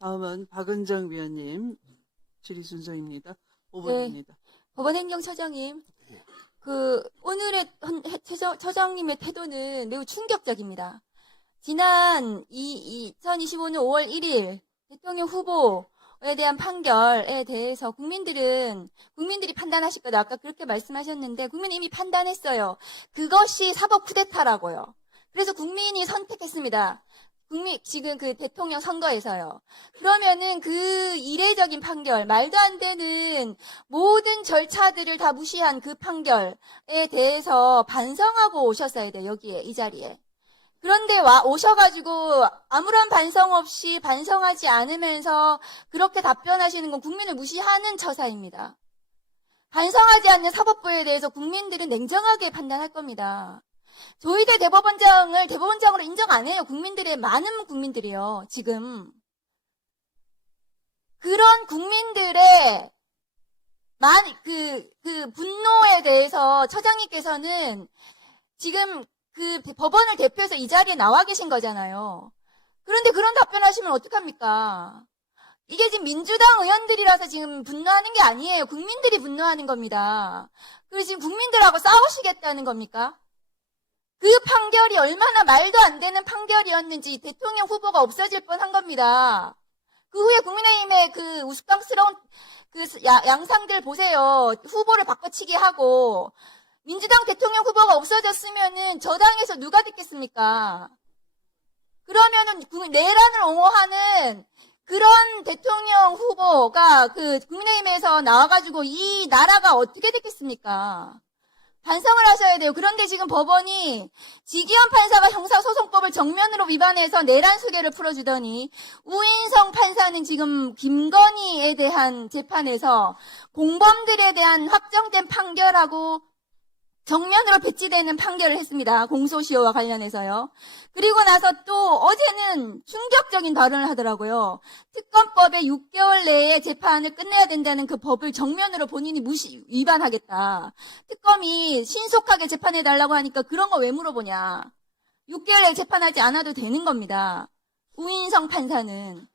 다음은 박은정 위원님 질의 순서입니다. 5번입니다. 네, 법원행정처장님, 오늘의 처장님의 태도는 매우 충격적입니다. 지난 2025년 5월 1일 대통령 후보에 대한 판결에 대해서 국민들이 판단하실 거다. 아까 그렇게 말씀하셨는데, 국민이 이미 판단했어요. 그것이 사법 쿠데타라고요. 그래서 국민이 선택했습니다. 지금 그 대통령 선거에서요. 그러면은 그 이례적인 판결, 말도 안 되는 모든 절차들을 다 무시한 그 판결에 대해서 반성하고 오셨어야 돼요, 여기에, 이 자리에. 그런데 오셔가지고 아무런 반성 없이 반성하지 않으면서 그렇게 답변하시는 건 국민을 무시하는 처사입니다. 반성하지 않는 사법부에 대해서 국민들은 냉정하게 판단할 겁니다. 조희대 대법원장으로 인정 안 해요. 많은 국민들이요, 지금. 그런 국민들의 분노에 대해서 처장님께서는 지금 그 법원을 대표해서 이 자리에 나와 계신 거잖아요. 그런데 그런 답변하시면 어떡합니까? 이게 지금 민주당 의원들이라서 지금 분노하는 게 아니에요. 국민들이 분노하는 겁니다. 그리고 지금 국민들하고 싸우시겠다는 겁니까? 그 판결이 얼마나 말도 안 되는 판결이었는지 대통령 후보가 없어질 뻔한 겁니다. 그 후에 국민의힘의 그 우스꽝스러운 양상들 보세요. 후보를 바꿔치기 하고 민주당 대통령 후보가 없어졌으면은 저 당에서 누가 됐겠습니까? 그러면은 내란을 옹호하는 그런 대통령 후보가 국민의힘에서 나와가지고 이 나라가 어떻게 됐겠습니까? 반성을 하셔야 돼요. 그런데 지금 법원이 지기현 판사가 형사소송법을 정면으로 위반해서 내란 수계를 풀어주더니 우인성 판사는 지금 김건희에 대한 재판에서 공범들에 대한 확정된 판결하고 정면으로 배치되는 판결을 했습니다. 공소시효와 관련해서요. 그리고 나서 또 어제는 충격적인 발언을 하더라고요. 특검법에 6개월 내에 재판을 끝내야 된다는 그 법을 정면으로 본인이 위반하겠다. 특검이 신속하게 재판해달라고 하니까 그런 거 왜 물어보냐. 6개월 내에 재판하지 않아도 되는 겁니다. 우인성 판사는.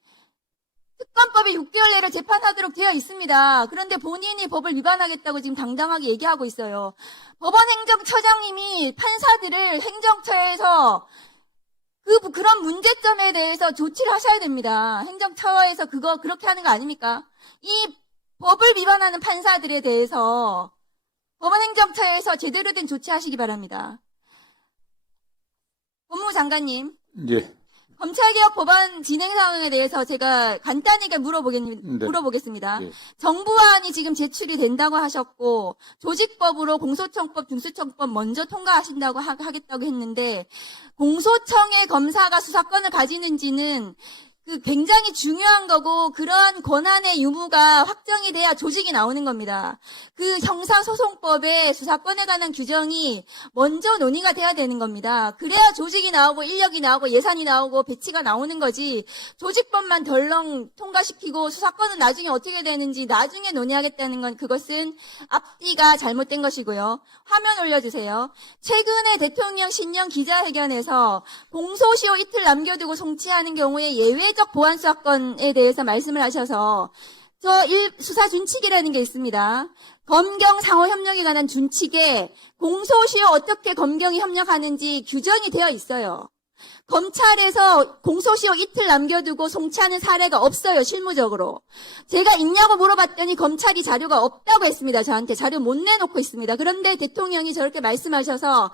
특검법에 6개월 내로 재판하도록 되어 있습니다. 그런데 본인이 법을 위반하겠다고 지금 당당하게 얘기하고 있어요. 법원행정처장님이 판사들을 행정처에서 그런 문제점에 대해서 조치를 하셔야 됩니다. 행정처에서 그렇게 하는 거 아닙니까? 이 법을 위반하는 판사들에 대해서 법원행정처에서 제대로 된 조치하시기 바랍니다. 법무부 장관님. 예. 검찰개혁 법안 진행 상황에 대해서 제가 간단하게 물어보겠습니다. 네. 정부안이 지금 제출이 된다고 하셨고 조직법으로 공소청법, 중수청법 먼저 통과하신다고 하겠다고 했는데 공소청의 검사가 수사권을 가지는지는 굉장히 중요한 거고 그러한 권한의 유무가 확정이 돼야 조직이 나오는 겁니다. 그 형사소송법에 수사권에 관한 규정이 먼저 논의가 돼야 되는 겁니다. 그래야 조직이 나오고 인력이 나오고 예산이 나오고 배치가 나오는 거지 조직법만 덜렁 통과시키고 수사권은 나중에 어떻게 되는지 나중에 논의하겠다는 건 그것은 앞뒤가 잘못된 것이고요. 화면 올려주세요. 최근에 대통령 신년 기자회견에서 공소시효 이틀 남겨두고 송치하는 경우에 예외적 보안 수사권에 대해서 말씀을 하셔서 수사 준칙이라는 게 있습니다. 검경 상호 협력에 관한 준칙에 공소시효 어떻게 검경이 협력하는지 규정이 되어 있어요. 검찰에서 공소시효 이틀 남겨두고 송치하는 사례가 없어요, 실무적으로. 제가 있냐고 물어봤더니 검찰이 자료가 없다고 했습니다. 저한테 자료 못 내놓고 있습니다. 그런데 대통령이 저렇게 말씀하셔서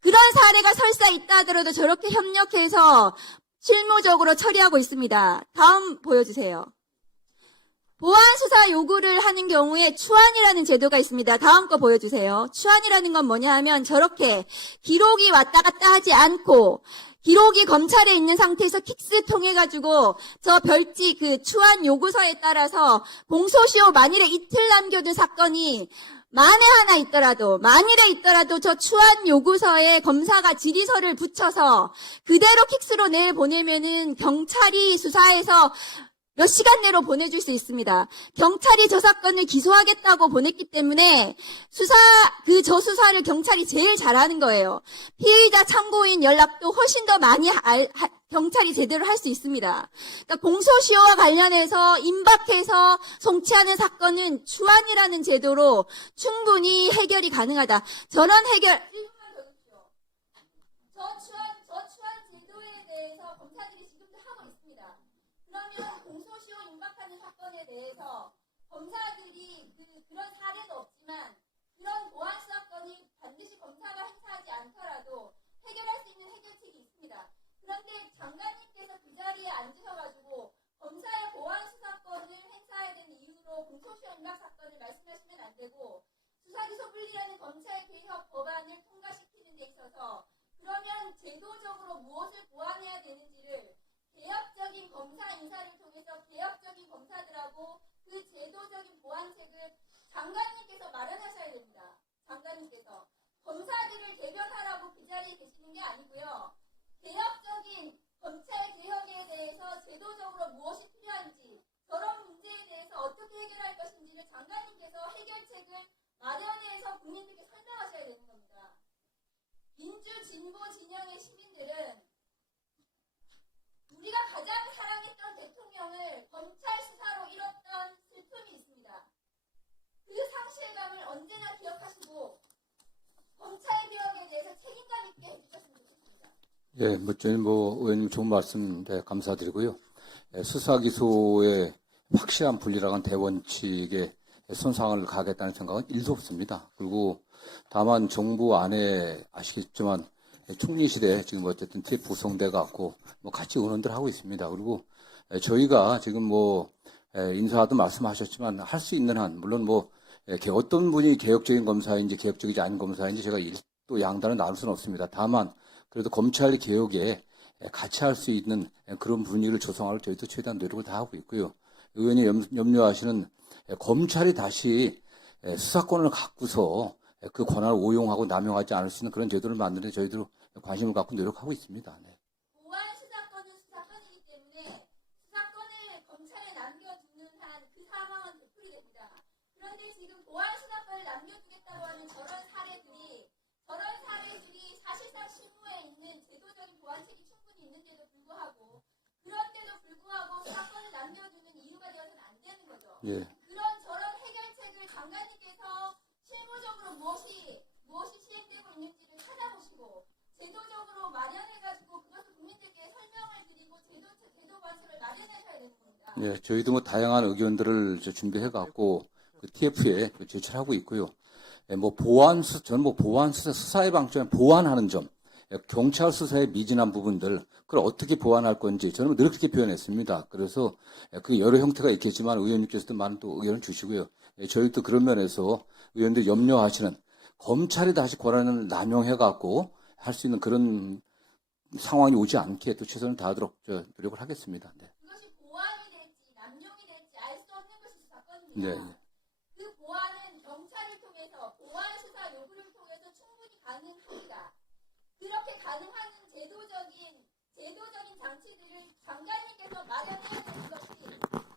그런 사례가 설사 있다 하더라도 저렇게 협력해서 실무적으로 처리하고 있습니다. 다음 보여주세요. 보안 수사 요구를 하는 경우에 추안이라는 제도가 있습니다. 다음 거 보여주세요. 추안이라는 건 뭐냐 하면 저렇게 기록이 왔다 갔다 하지 않고 기록이 검찰에 있는 상태에서 킥스 통해가지고 저 별지 추안 요구서에 따라서 공소시효 만일에 이틀 남겨둔 사건이 만일에 있더라도 저 추안 요구서에 검사가 질의서를 붙여서 그대로 킥스로 내보내면은 경찰이 수사해서 몇 시간 내로 보내줄 수 있습니다. 경찰이 저 사건을 기소하겠다고 보냈기 때문에 저 수사를 경찰이 제일 잘하는 거예요. 피의자 참고인 연락도 훨씬 더 많이 경찰이 제대로 할 수 있습니다. 그러니까 공소시효와 관련해서 임박해서 송치하는 사건은 주안이라는 제도로 충분히 해결이 가능하다. 저런 해결, 저추한 제도에 대해서 검사들이 지금도 하고 있습니다. 그러면 공소시효 임박하는 사건에 대해서 검사들이 그런 사례도 없지만 그런 보안 수사권이 반드시 검사가 행사하지 않더라도 해결할 수 있는 해결책이 있습니다. 그런데 장관님께서 그 자리에 앉으셔가지고 검사의 보안 수사권을 행사해야 되는 이유로 공소시효 임박 사건을 말씀하시면 안 되고 수사기소 분리라는 검찰 개혁 법안을 통과시키는 데 있어서 그러면 제도적으로 무엇을 보완해야 되는지를 개혁적인 검사 인사를 통해서 개혁적인 검사들하고 그 제도적인 보완책을 장관님께서 마련하셔야 됩니다. 장관님께서 검사들을 대변하라고 그 자리에 계시는 게 아니고요. 개혁적인 검찰 개혁에 대해서 제도적으로 무엇이 필요한지 저런 문제에 대해서 어떻게 해결할 것인지를 장관님께서 해결책을 마련해서 국민들께 설명하셔야 되는 겁니다. 민주 진보 진영의 시민들은 우리가 가장 사랑했던 대통령을 검찰 수사로 잃었던 슬픔이 있습니다. 그 상실감을 언제나 기억하시고 검찰 개혁에 대해서 책임감 있게 해주셨으면 좋겠습니다. 예, 저는 의원님 좋은 말씀 감사드리고요. 수사기소의 확실한 분리라는 대원칙에 손상을 가겠다는 생각은 1도 없습니다. 그리고 다만 정부 안에 아시겠지만 총리실에 지금 어쨌든 TF 구성돼 갖고 같이 의논들 하고 있습니다. 그리고 저희가 지금 인사도 말씀하셨지만 할 수 있는 한 물론 어떤 분이 개혁적인 검사인지 개혁적이지 않은 검사인지 제가 또 양단을 나눌 수는 없습니다. 다만 그래도 검찰 개혁에 같이 할 수 있는 그런 분위기를 조성하려고 저희도 최대한 노력을 다 하고 있고요. 의원이 염려하시는 검찰이 다시 수사권을 갖고서 그 권한을 오용하고 남용하지 않을 수 있는 그런 제도를 만드는 데 저희도 관심을 갖고 노력하고 있습니다. 네. 보안 수사권은 수사권이기 때문에 수사권을 검찰에 남겨두는 한 그 상황은 되풀이됩니다. 그런데 지금 보안 수사권을 남겨두겠다고 하는 저런 사례들이 사실상 실무에 있는 제도적인 보완책이 충분히 있는데도 불구하고 수사권을 남겨두는 이유가 되어서는 안 되는 거죠. 예. 저런 해결책을 장관님께서 실무적으로 무엇이 시행되고 있는지를 찾아보시고 제도적으로 마련해가지고 그것을 국민들께 설명을 드리고 제도 관습을 마련하셔야 되는 겁니다. 예, 저희도 다양한 의견들을 준비해갖고 TF에 제출하고 있고요. 저는 보안 수사의 방점에 보완하는 점, 경찰 수사의 미진한 부분들, 그걸 어떻게 보완할 건지 저는 늘 그렇게 표현했습니다. 그래서 그 여러 형태가 있겠지만 의원님께서도 많은 또 의견을 주시고요. 저희도 그런 면에서 의원들 염려하시는 검찰이 다시 권한을 남용해갖고 할 수 있는 그런 상황이 오지 않게 또 최선을 다하도록 노력을 하겠습니다. 네. 그것이 보완이 될지 남용이 될지 알 수 없는 것이 사건입니다. 네. 그 보완은 경찰을 통해서 보완 수사 요구를 통해서 충분히 가능합니다. 그렇게 가능한 제도적인 장치들을 장관님께서 마련해야 되는 것이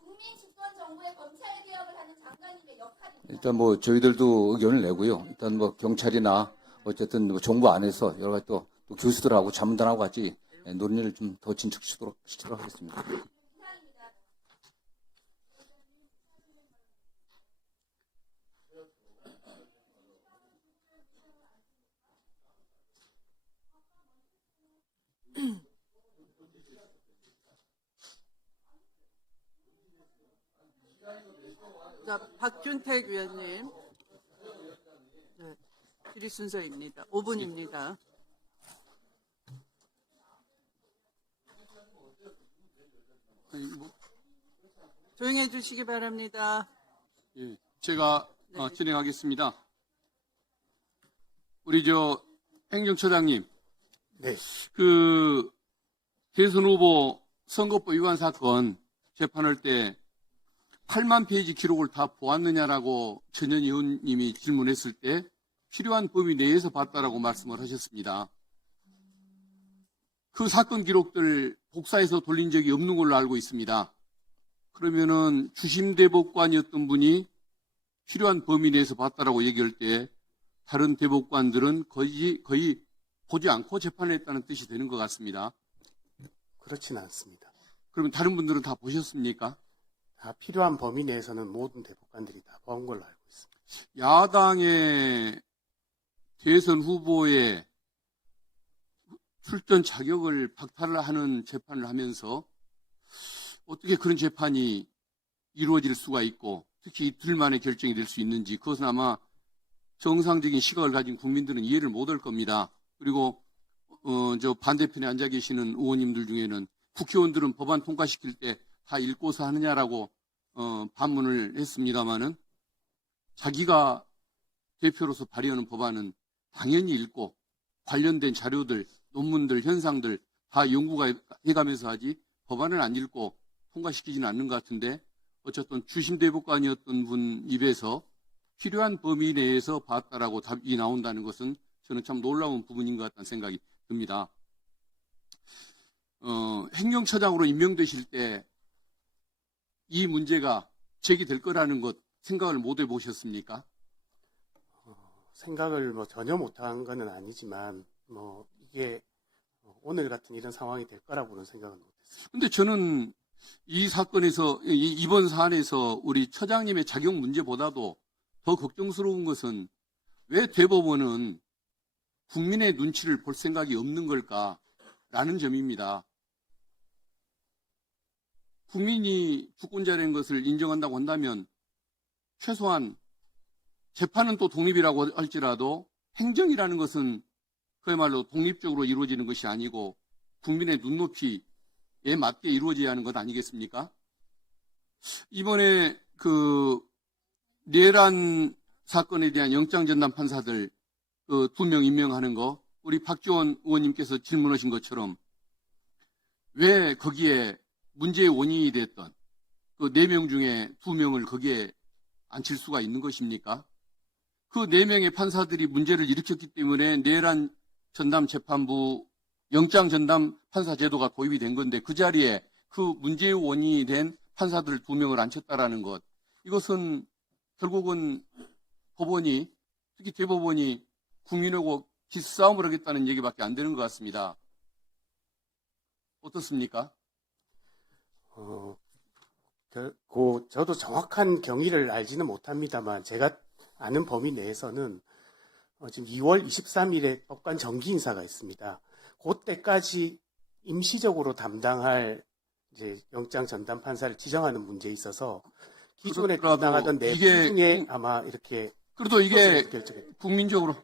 국민 주권 정부의 검찰 개혁을 하는 장관님의 역할입니다. 일단 저희들도 의견을 내고요. 일단 경찰이나 어쨌든 정부 안에서 여러 가지 또 교수들하고 자문단하고 같이 논의를 좀 더 진척시키도록 하겠습니다. 이상입니다. 자, 박준택 위원님. 네, 질의 순서입니다. 5분입니다. 조용히 해주시기 바랍니다. 예, 제가 네. 진행하겠습니다. 우리 행정처장님, 네. 대선 후보 선거법 위반 사건 재판할 때 8만 페이지 기록을 다 보았느냐라고 전현희 의원님이 질문했을 때 필요한 범위 내에서 봤다라고 말씀을 하셨습니다. 그 사건 기록들 복사해서 돌린 적이 없는 걸로 알고 있습니다. 그러면은 주심 대법관이었던 분이 필요한 범위 내에서 봤다라고 얘기할 때 다른 대법관들은 거의 보지 않고 재판을 했다는 뜻이 되는 것 같습니다. 그렇진 않습니다. 그러면 다른 분들은 다 보셨습니까? 다 필요한 범위 내에서는 모든 대법관들이 다 본 걸로 알고 있습니다. 야당의 대선 후보의 출전 자격을 박탈을 하는 재판을 하면서 어떻게 그런 재판이 이루어질 수가 있고 특히 이틀 만에 결정이 될 수 있는지 그것은 아마 정상적인 시각을 가진 국민들은 이해를 못할 겁니다. 그리고 저 반대편에 앉아 계시는 의원님들 중에는 국회의원들은 법안 통과시킬 때 다 읽고서 하느냐라고 반문을 했습니다마는 자기가 대표로서 발의하는 법안은 당연히 읽고 관련된 자료들, 논문들, 현상들 다 연구가 해가면서 하지 법안을 안 읽고 통과시키지는 않는 것 같은데 어쨌든 주심 대법관이었던 분 입에서 필요한 범위 내에서 봤다라고 답이 나온다는 것은 저는 참 놀라운 부분인 것 같다는 생각이 듭니다. 행정처장으로 임명되실 때 이 문제가 제기될 거라는 것 생각을 못 해보셨습니까? 생각을 전혀 못한 건 아니지만 이게 오늘 같은 이런 상황이 될 거라고는 생각은 못했습니다. 근데 저는 이 사건에서 이번 사안에서 우리 처장님의 자격 문제보다도 더 걱정스러운 것은 왜 대법원은 국민의 눈치를 볼 생각이 없는 걸까라는 점입니다. 국민이 주권자라는 것을 인정한다고 한다면 최소한 재판은 또 독립이라고 할지라도 행정이라는 것은 그야말로 독립적으로 이루어지는 것이 아니고 국민의 눈높이에 맞게 이루어져야 하는 것 아니겠습니까? 이번에 그 내란 사건에 대한 영장전담 판사들 2명 임명하는 거 우리 박지원 의원님께서 질문하신 것처럼 왜 거기에 문제의 원인이 됐던 그 4명 중에 2명을 거기에 앉힐 수가 있는 것입니까? 그 4명의 판사들이 문제를 일으켰기 때문에 내란 전담 재판부 영장 전담 판사 제도가 도입이 된 건데 그 자리에 그 문제의 원인이 된 판사들 2명을 앉혔다라는 것 이것은 결국은 법원이 특히 대법원이 국민하고 기싸움을 하겠다는 얘기밖에 안 되는 것 같습니다. 어떻습니까? 저도 정확한 경위를 알지는 못합니다만 제가 아는 범위 내에서는 지금 2월 23일에 법관 정기 인사가 있습니다. 그때까지 임시적으로 담당할 이제 영장 전담 판사를 지정하는 문제에 있어서 기존에 담당하던 4분 중에 아마 이렇게 그래도 이게 결정했 국민적으로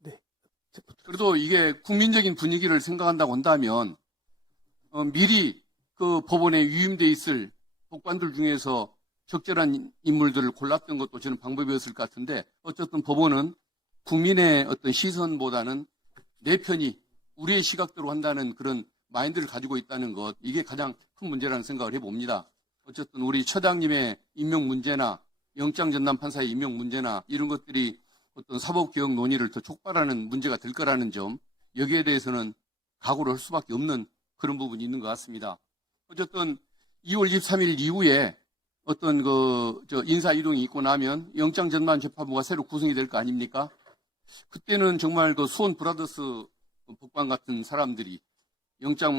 네. 그래도 이게 국민적인 분위기를 생각한다고 한다면 미리 그 법원에 위임돼 있을 법관들 중에서 적절한 인물들을 골랐던 것도 저는 방법이었을 것 같은데 어쨌든 법원은 국민의 어떤 시선보다는 내 편이 우리의 시각대로 한다는 그런 마인드를 가지고 있다는 것 이게 가장 큰 문제라는 생각을 해봅니다. 어쨌든 우리 처장님의 임명 문제나 영장 전담 판사의 임명 문제나 이런 것들이 어떤 사법개혁 논의를 더 촉발하는 문제가 될 거라는 점 여기에 대해서는 각오를 할 수밖에 없는 그런 부분이 있는 것 같습니다. 어쨌든 2월 23일 이후에 어떤 인사 이동이 있고 나면 영장 전담 재판부가 새로 구성이 될 거 아닙니까? 그때는 정말 그 수원 브라더스 법관 같은 사람들이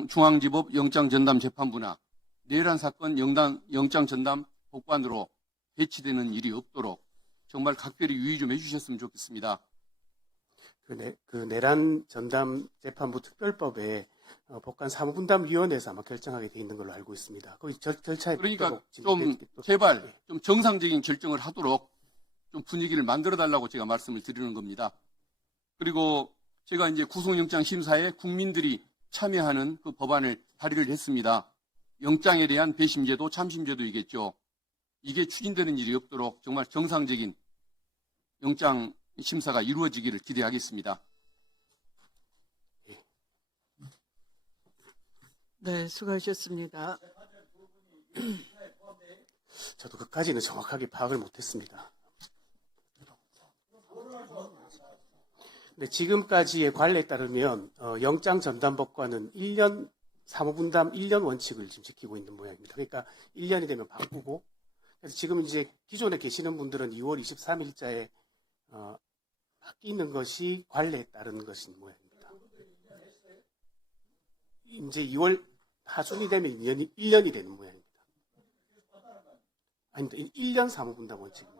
중앙지법 영장 전담 재판부나 내란 사건 영장 전담 법관으로 배치되는 일이 없도록 정말 각별히 유의 좀 해주셨으면 좋겠습니다. 그 내란 전담 재판부 특별법에 법관 사무분담위원회에서 아마 결정하게 돼 있는 걸로 알고 있습니다. 거기 절차에 그러니까 좀 제발 좀 정상적인 결정을 하도록 좀 분위기를 만들어 달라고 제가 말씀을 드리는 겁니다. 그리고 제가 이제 구속영장 심사에 국민들이 참여하는 그 법안을 발의를 했습니다. 영장에 대한 배심제도, 참심제도이겠죠. 이게 추진되는 일이 없도록 정말 정상적인 영장 심사가 이루어지기를 기대하겠습니다. 네, 수고하셨습니다. 저도 그까지는 정확하게 파악을 못했습니다. 근데 지금까지의 관례에 따르면 영장 전담법관은 1년 사무분담 1년 원칙을 지금 지키고 있는 모양입니다. 그러니까 1년이 되면 바꾸고, 그래서 지금 이제 기존에 계시는 분들은 2월 23일자에 바뀌는 것이 관례에 따른 것인 모양입니다. 이제 2월 하순이 되면 1년이 되는 모양입니다. 아닙니다. 1년 사무분담 원칙입니다.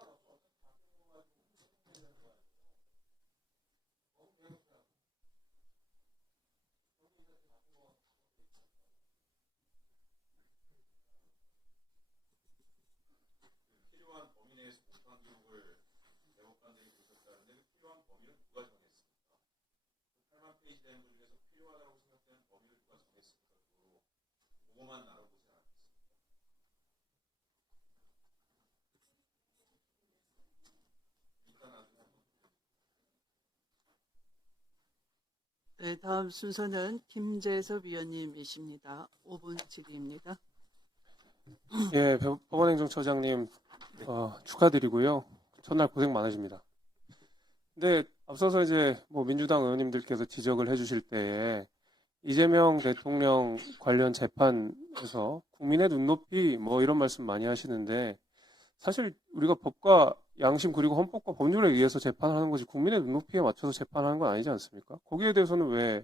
네, 다음 순서는 김재섭 위원님이십니다. 5분 질의입니다. 예, 법원행정처장님 축하드리고요. 첫날 고생 많으십니다. 근데 앞서서 이제 뭐 민주당 의원님들께서 지적을 해주실 때에 이재명 대통령 관련 재판에서 국민의 눈높이 뭐 이런 말씀 많이 하시는데 사실 우리가 법과 양심 그리고 헌법과 법률에 의해서 재판을 하는 것이 국민의 눈높이에 맞춰서 재판하는 건 아니지 않습니까? 거기에 대해서는 왜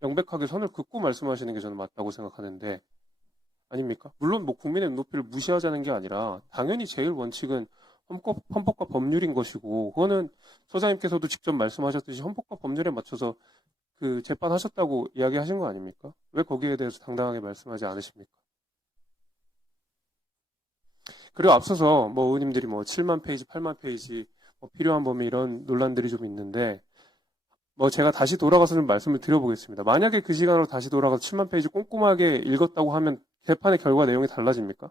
명백하게 선을 긋고 말씀하시는 게 저는 맞다고 생각하는데 아닙니까? 물론 뭐 국민의 눈높이를 무시하자는 게 아니라 당연히 제일 원칙은 헌법과 법률인 것이고 그거는 소장님께서도 직접 말씀하셨듯이 헌법과 법률에 맞춰서 그 재판하셨다고 이야기하신 거 아닙니까? 왜 거기에 대해서 당당하게 말씀하지 않으십니까? 그리고 앞서서 뭐 의원님들이 뭐 7만 페이지, 8만 페이지 뭐 필요한 범위 이런 논란들이 좀 있는데 뭐 제가 다시 돌아가서 좀 말씀을 드려보겠습니다. 만약에 그 시간으로 다시 돌아가서 7만 페이지 꼼꼼하게 읽었다고 하면 재판의 결과 내용이 달라집니까?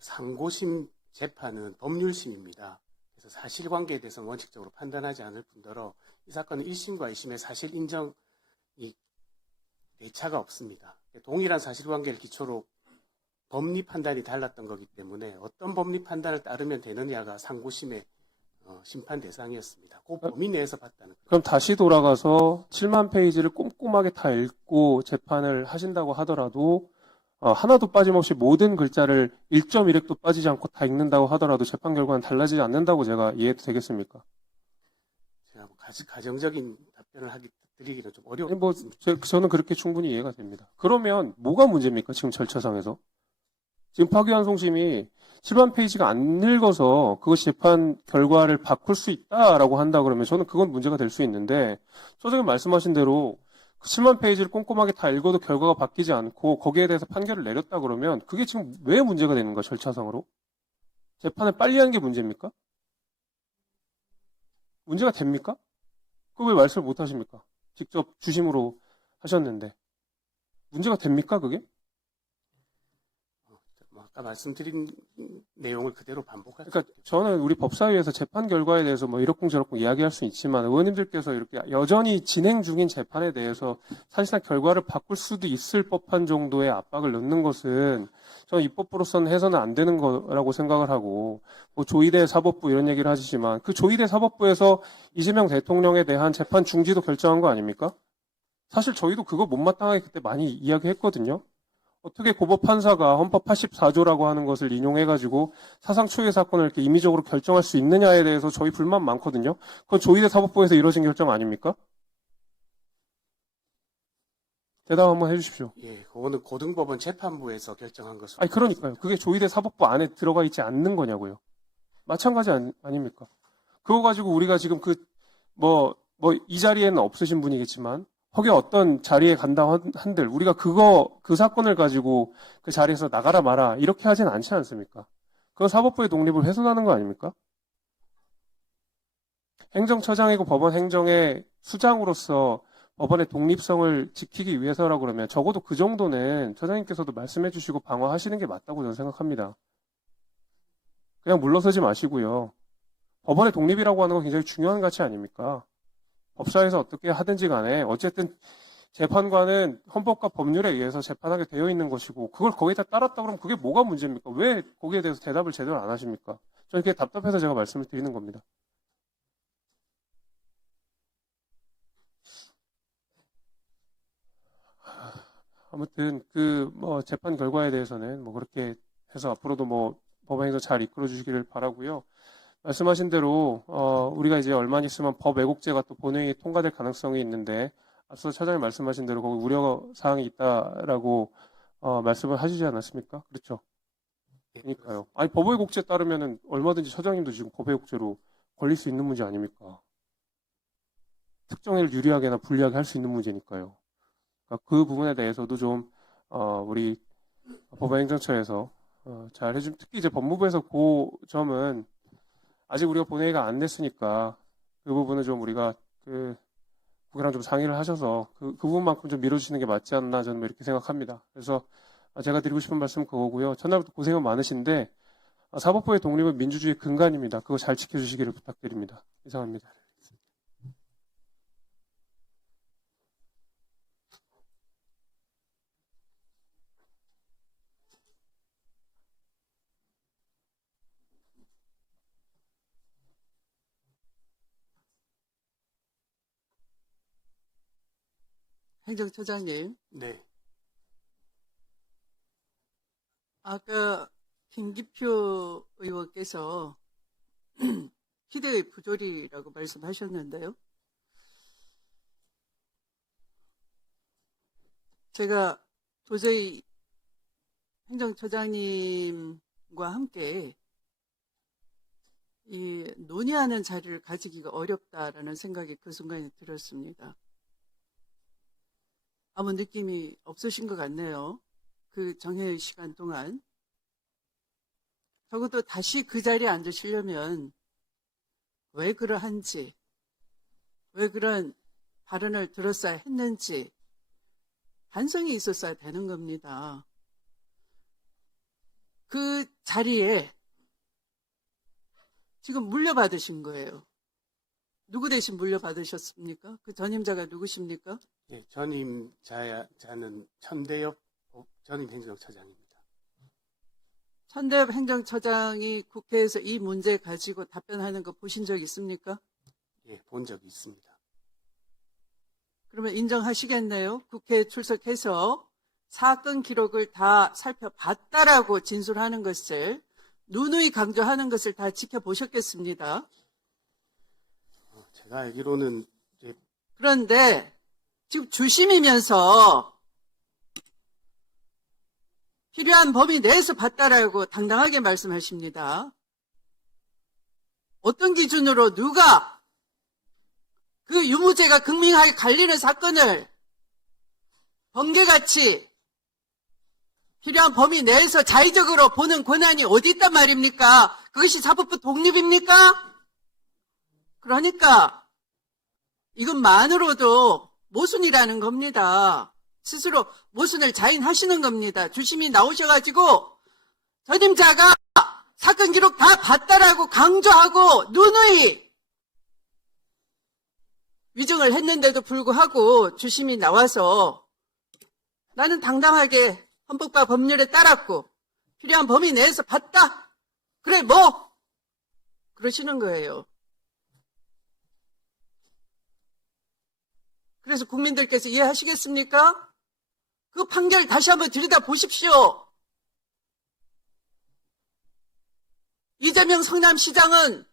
상고심 재판은 법률심입니다. 그래서 사실관계에 대해서는 원칙적으로 판단하지 않을 뿐더러 이 사건은 1심과 2심의 사실 인정이 대차가 없습니다. 동일한 사실관계를 기초로 법리 판단이 달랐던 거기 때문에 어떤 법리 판단을 따르면 되느냐가 상고심의 심판 대상이었습니다. 그 범위 내에서 봤다는 거예요. 그럼 다시 돌아가서 7만 페이지를 꼼꼼하게 다 읽고 재판을 하신다고 하더라도 하나도 빠짐없이 모든 글자를 1.1획도 빠지지 않고 다 읽는다고 하더라도 재판 결과는 달라지지 않는다고 제가 이해해도 되겠습니까? 제가 뭐 가정적인 답변을 드리기는 좀 아니, 어려워요. 뭐 저는 그렇게 충분히 이해가 됩니다. 그러면 뭐가 문제입니까? 지금 절차상에서? 지금 파기환송심이 7만 페이지가 안 읽어서 그것이 재판 결과를 바꿀 수 있다라고 한다 그러면 저는 그건 문제가 될 수 있는데 소장님 말씀하신 대로 7만 페이지를 꼼꼼하게 다 읽어도 결과가 바뀌지 않고 거기에 대해서 판결을 내렸다 그러면 그게 지금 왜 문제가 되는 거야, 절차상으로? 재판을 빨리 하는 게 문제입니까? 문제가 됩니까? 그거 왜 말씀을 못 하십니까? 직접 주심으로 하셨는데. 문제가 됩니까, 그게? 아까 말씀드린 내용을 그대로 반복할 그러니까 저는 우리 법사위에서 재판 결과에 대해서 뭐 이렇쿵저렇쿵 이야기할 수 있지만 의원님들께서 이렇게 여전히 진행 중인 재판에 대해서 사실상 결과를 바꿀 수도 있을 법한 정도의 압박을 넣는 것은 저는 입법부로서는 해서는 안 되는 거라고 생각을 하고 뭐 조희대 사법부 이런 얘기를 하시지만 그 조희대 사법부에서 이재명 대통령에 대한 재판 중지도 결정한 거 아닙니까? 사실 저희도 그거 못마땅하게 그때 많이 이야기했거든요. 어떻게 고법 판사가 헌법 84조라고 하는 것을 인용해가지고 사상 초유의 사건을 이렇게 임의적으로 결정할 수 있느냐에 대해서 저희 불만 많거든요. 그건 조희대 사법부에서 이루어진 결정 아닙니까? 대답 한번 해주십시오. 예, 그거는 고등법원 재판부에서 결정한 것으로. 아니 그러니까요. 그게 조희대 사법부 안에 들어가 있지 않는 거냐고요. 마찬가지 아닙니까? 그거 가지고 우리가 지금 이 자리에는 없으신 분이겠지만 혹여 어떤 자리에 간다 한들 우리가 그 사건을 가지고 그 자리에서 나가라 마라 이렇게 하진 않지 않습니까? 그건 사법부의 독립을 훼손하는 거 아닙니까? 행정처장이고 법원 행정의 수장으로서 법원의 독립성을 지키기 위해서라고 그러면 적어도 그 정도는 처장님께서도 말씀해 주시고 방어하시는 게 맞다고 저는 생각합니다. 그냥 물러서지 마시고요. 법원의 독립이라고 하는 건 굉장히 중요한 가치 아닙니까? 법사에서 어떻게 하든지 간에 어쨌든 재판관은 헌법과 법률에 의해서 재판하게 되어 있는 것이고 그걸 거기다 따랐다 그러면 그게 뭐가 문제입니까? 왜 거기에 대해서 대답을 제대로 안 하십니까? 저는 그게 답답해서 제가 말씀을 드리는 겁니다. 아무튼 그 뭐 재판 결과에 대해서는 뭐 그렇게 해서 앞으로도 뭐 법원에서 잘 이끌어 주시기를 바라고요. 말씀하신 대로 우리가 이제 얼마 있으면 법 왜곡죄가 또 본회의에 통과될 가능성이 있는데 앞서 차장님 말씀하신 대로 거기 우려 사항이 있다라고 말씀을 하시지 않았습니까? 그렇죠. 그러니까요. 아니 법 왜곡죄 따르면은 얼마든지 차장님도 지금 법 왜곡죄로 걸릴 수 있는 문제 아닙니까? 특정인을 유리하게나 불리하게 할 수 있는 문제니까요. 그러니까 그 부분에 대해서도 좀 우리 법원행정처에서 잘 해준, 특히 이제 법무부에서 그 점은 아직 우리가 본회의가 안 됐으니까 그 부분은 좀 우리가 국회랑 좀 상의를 하셔서 그 부분만큼 좀 밀어주시는 게 맞지 않나 저는 이렇게 생각합니다. 그래서 제가 드리고 싶은 말씀은 그거고요. 첫날부터 고생은 많으신데 사법부의 독립은 민주주의 근간입니다. 그거 잘 지켜주시기를 부탁드립니다. 이상합니다. 행정처장님, 네. 아까 김기표 의원께서 희대의 부조리라고 말씀하셨는데요. 제가 도저히 행정처장님과 함께 이 논의하는 자리를 가지기가 어렵다라는 생각이 그 순간에 들었습니다. 아무 느낌이 없으신 것 같네요. 그 정해의 시간 동안. 적어도 다시 그 자리에 앉으시려면 왜 그러한지, 왜 그런 발언을 들었어야 했는지 반성이 있었어야 되는 겁니다. 그 자리에 지금 물려받으신 거예요. 누구 대신 물려받으셨습니까? 그 전임자가 누구십니까? 예, 전임자는 천대엽 전임 행정처장입니다. 천대엽 행정처장이 국회에서 이 문제 가지고 답변하는 거 보신 적 있습니까? 예, 본 적이 있습니다. 그러면 인정하시겠네요? 국회에 출석해서 사건 기록을 다 살펴봤다라고 진술하는 것을 누누이 강조하는 것을 다 지켜보셨겠습니다. 제가 알기로는 그런데 지금 주심이면서 필요한 범위 내에서 봤다라고 당당하게 말씀하십니다. 어떤 기준으로 누가 그 유무죄가 극명하게 갈리는 사건을 번개같이 필요한 범위 내에서 자의적으로 보는 권한이 어디 있단 말입니까? 그것이 사법부 독립입니까? 그러니까 이것만으로도 모순이라는 겁니다. 스스로 모순을 자인하시는 겁니다. 주심이 나오셔가지고 전임자가 사건 기록 다 봤다라고 강조하고 누누이 위증을 했는데도 불구하고 주심이 나와서 나는 당당하게 헌법과 법률에 따랐고 필요한 범위 내에서 봤다. 그래 뭐 그러시는 거예요. 그래서 국민들께서 이해하시겠습니까? 그 판결 다시 한번 들여다 보십시오. 이재명 성남시장은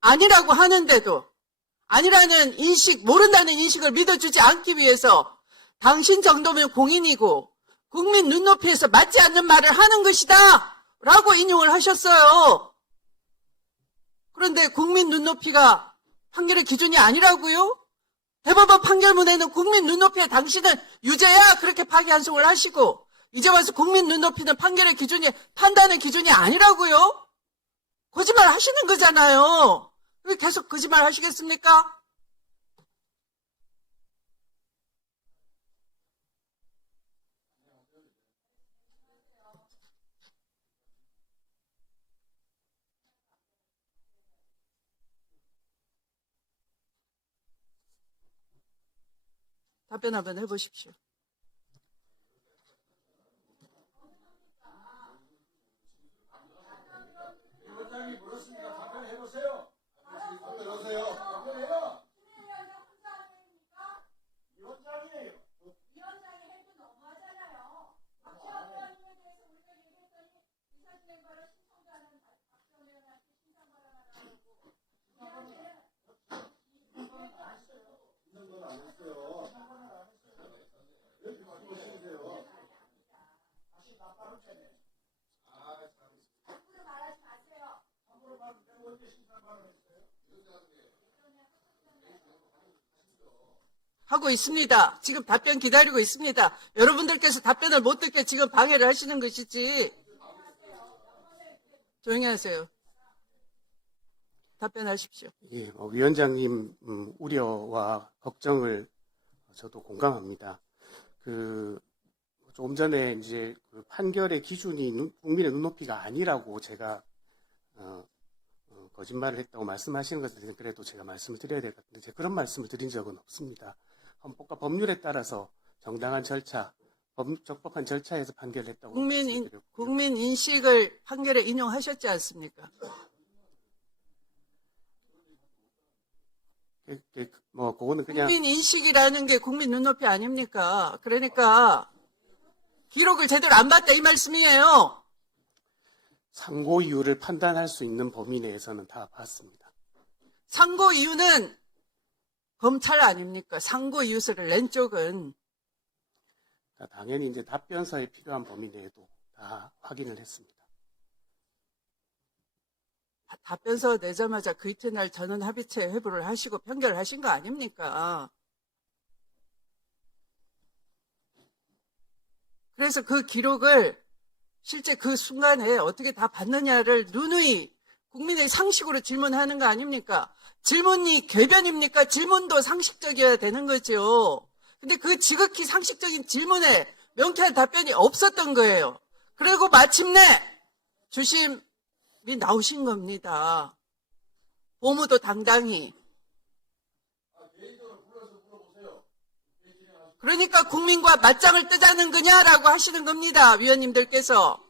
아니라고 하는데도 아니라는 인식, 모른다는 인식을 믿어주지 않기 위해서 당신 정도면 공인이고 국민 눈높이에서 맞지 않는 말을 하는 것이다 라고 인용을 하셨어요. 그런데 국민 눈높이가 판결의 기준이 아니라고요? 대법원 판결문에는 국민 눈높이에 당신은 유죄야 그렇게 파기환송을 하시고 이제 와서 국민 눈높이는 판결의 기준이 판단의 기준이 아니라고요? 거짓말 하시는 거잖아요. 왜 계속 거짓말 하시겠습니까? 답변 한번 해보십시오. 위원장이 물었습니다. 답변해보세요. 답변하세요. 답변해요. 위원장이에요. 위원장이 해도 너무하잖아요. 하고 있습니다. 지금 답변 기다리고 있습니다. 여러분들께서 답변을 못 듣게 지금 방해를 하시는 것이지. 조용히 하세요. 답변하십시오. 예, 위원장님 우려와 걱정을 저도 공감합니다. 조금 전에 이제 그 판결의 기준이 국민의 눈높이가 아니라고 제가 거짓말을 했다고 말씀하시는 것에 대해서 그래도 제가 말씀을 드려야 될 것 같은데 제가 그런 말씀을 드린 적은 없습니다. 헌법과 법률에 따라서 정당한 절차, 적법한 절차에서 판결을 했다고 말씀드렸고요. 국민 인식을 판결에 인용하셨지 않습니까? 그거는 그냥 국민 인식이라는 게 국민 눈높이 아닙니까? 그러니까 기록을 제대로 안 봤다 이 말씀이에요. 상고 이유를 판단할 수 있는 범위 내에서는 다 봤습니다. 상고 이유는 검찰 아닙니까? 상고 이유서를 낸 쪽은. 당연히 이제 답변서에 필요한 범위 내에도 다 확인을 했습니다. 답변서 내자마자 그 이튿날 전원 합의체 회부를 하시고 편결하신 거 아닙니까? 그래서 그 기록을 실제 그 순간에 어떻게 다 봤느냐를 누누이 국민의 상식으로 질문하는 거 아닙니까? 질문이 궤변입니까? 질문도 상식적이어야 되는 거죠. 근데 그 지극히 상식적인 질문에 명쾌한 답변이 없었던 거예요. 그리고 마침내 주심이 나오신 겁니다. 보무도 당당히. 그러니까 국민과 맞짱을 뜨자는 거냐라고 하시는 겁니다. 위원님들께서.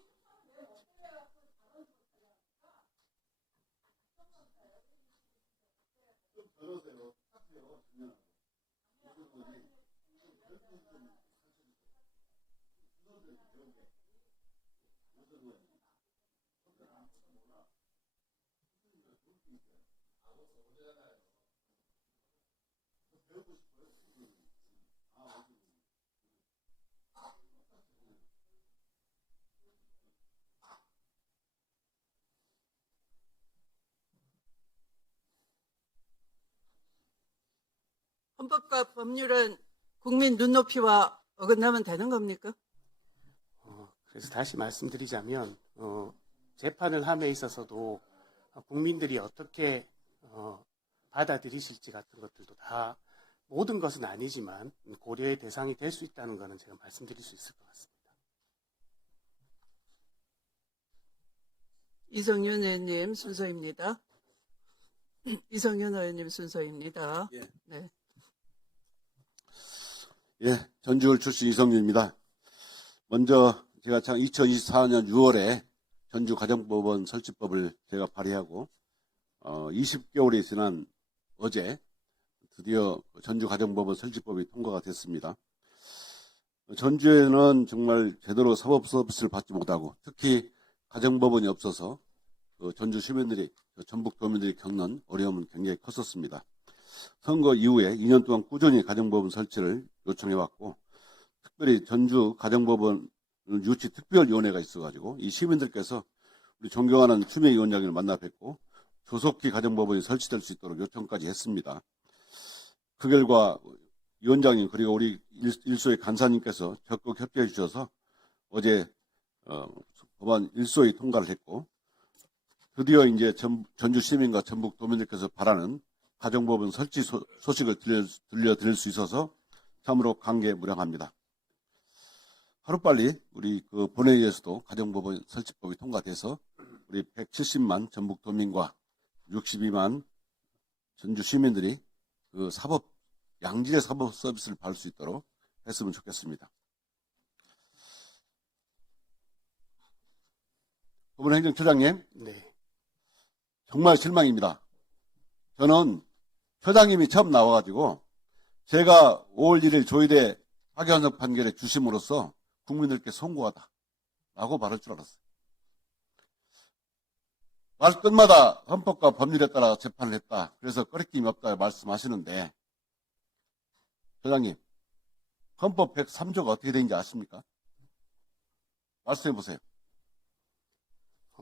헌법과 법률은 국민 눈높이와 어긋나면 되는 겁니까? 그래서 다시 말씀드리자면 재판을 함에 있어서도 국민들이 어떻게 받아들이실지 같은 것들도 다 모든 것은 아니지만 고려의 대상이 될 수 있다는 것은 제가 말씀드릴 수 있을 것 같습니다. 이성윤 의원님 순서입니다. 이성윤 의원님 순서입니다. 예. 네. 예, 전주울 출신 이성윤입니다. 먼저 제가 2024년 6월에 전주가정법원 설치법을 제가 발의하고 20개월이 지난 어제 드디어 전주가정법원 설치법이 통과가 됐습니다. 전주에는 정말 제대로 사법 서비스를 받지 못하고 특히 가정법원이 없어서 전주 시민들이 전북 도민들이 겪는 어려움은 굉장히 컸었습니다. 선거 이후에 2년 동안 꾸준히 가정법원 설치를 요청해왔고 특별히 전주 가정법원 유치 특별위원회가 있어가지고 이 시민들께서 우리 존경하는 추미애 위원장님을 만나 뵙고 조속히 가정법원이 설치될 수 있도록 요청까지 했습니다. 그 결과 위원장님 그리고 우리 일소의 간사님께서 적극 협조해 주셔서 어제 법안 일소위 통과를 했고 드디어 이제 전주 시민과 전북 도민들께서 바라는 가정법원 설치 소식을 들려드릴 수 있어서 참으로 감개무량합니다. 하루빨리 우리 그 본회의에서도 가정법원 설치법이 통과돼서 우리 170만 전북 도민과 62만 전주 시민들이 그 양질의 사법 서비스를 받을 수 있도록 했으면 좋겠습니다. 법원행정처장님, 네. 정말 실망입니다. 저는 처장님이 처음 나와가지고 제가 5월 1일 조희대 파기환송 판결의 주심으로서 국민들께 송구하다라고 말할 줄 알았어요. 말 끝마다 헌법과 법률에 따라 재판을 했다. 그래서 꺼리낌이 없다 말씀하시는데 처장님, 헌법 103조가 어떻게 되는지 아십니까? 말씀해 보세요.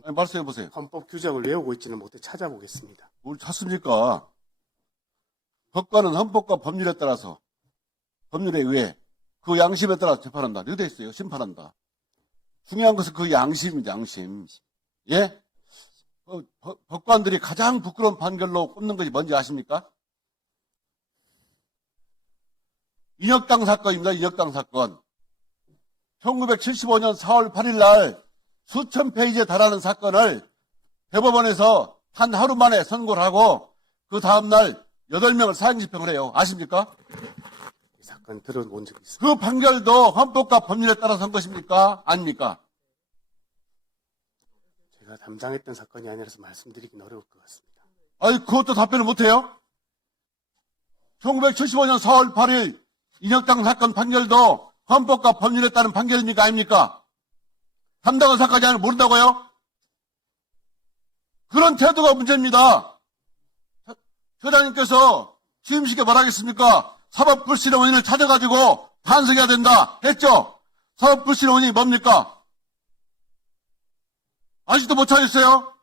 아니, 말씀해 보세요. 헌법 규정을 외우고 있지는 못해 찾아보겠습니다. 뭘 찾습니까? 법관은 헌법과 법률에 따라서 법률에 의해 그 양심에 따라 재판한다. 이렇게 돼 있어요. 심판한다. 중요한 것은 그 양심입니다. 양심. 예? 법관들이 가장 부끄러운 판결로 꼽는 것이 뭔지 아십니까? 인혁당 사건입니다. 인혁당 사건. 1975년 4월 8일 날 수천 페이지에 달하는 사건을 대법원에서 한 하루 만에 선고를 하고 그 다음날 8명을 사형 집행을 해요. 아십니까? 이 사건 들어본 적이 있습니다. 그 판결도 헌법과 법률에 따라서 한 것입니까? 아닙니까? 제가 담당했던 사건이 아니라서 말씀드리긴 어려울 것 같습니다. 아니, 그것도 답변을 못해요? 1975년 4월 8일 인혁당 사건 판결도 헌법과 법률에 따른 판결입니까? 아닙니까? 담당한 사건이 아니라 모른다고요? 그런 태도가 문제입니다. 처장님께서 취임식에 말하겠습니까? 사법불신의 원인을 찾아가지고 반성해야 된다 했죠? 사법불신의 원인이 뭡니까? 아직도 못 찾았어요?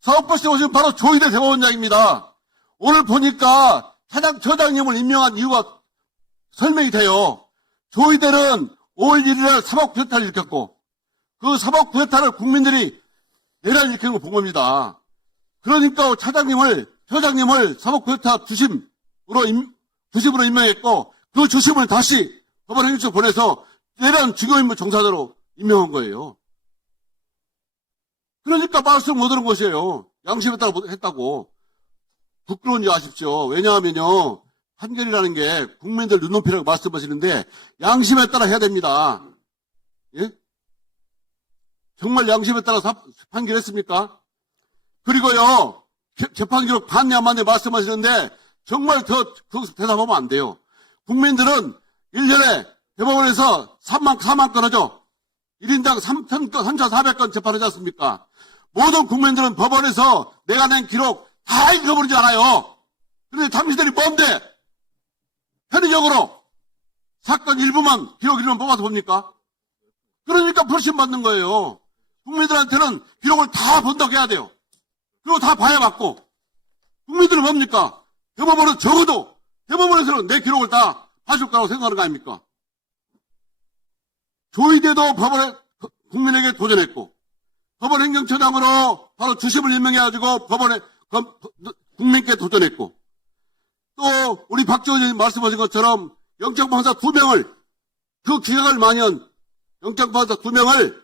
사법불신의 원인은 바로 조희대 대법원장입니다. 오늘 보니까 처장님을 임명한 이유가 설명이 돼요. 조희대는 5월 1일에 사법구태타를 일으켰고 그 사법구태타를 국민들이 내란을 일으킨 걸 본 겁니다. 그러니까 처장님을 사법구태타 주심으로 임명했고 그 주심을 다시 법원행정처 보내서 내란 주요인물 종사자로 임명한 거예요. 그러니까 말씀 못 들은 것이에요. 양심에 따라 했다고. 부끄러운지 아십시오. 왜냐하면요. 판결이라는 게 국민들 눈높이라고 말씀하시는데 양심에 따라 해야 됩니다. 예? 정말 양심에 따라 판결했습니까? 그리고요. 재판 기록 봤냐 안 봤냐 말씀하시는데 정말 더 대답하면 안 돼요. 국민들은 1년에 대법원에서 4만 건 하죠. 1인당 3,400건 재판하지 않습니까? 모든 국민들은 법원에서 내가 낸 기록 다 읽어버리지 않아요. 그런데 당신들이 뭔데? 편의적으로 사건 일부만, 기록 일부만 뽑아서 봅니까? 그러니까 불신 받는 거예요. 국민들한테는 기록을 다 본다고 해야 돼요. 그리고 다 봐야 맞고. 국민들은 뭡니까? 대법원은 적어도, 대법원에서는 내 기록을 다 봐줄 거라고 생각하는 거 아닙니까? 조희대도 법원에, 국민에게 도전했고, 법원 행정처장으로 바로 주심을 임명해가지고 법원에, 국민께 도전했고, 또, 우리 박지원 의원님 말씀하신 것처럼 영장판사 2명을, 그 기각을 만연 영장판사 2명을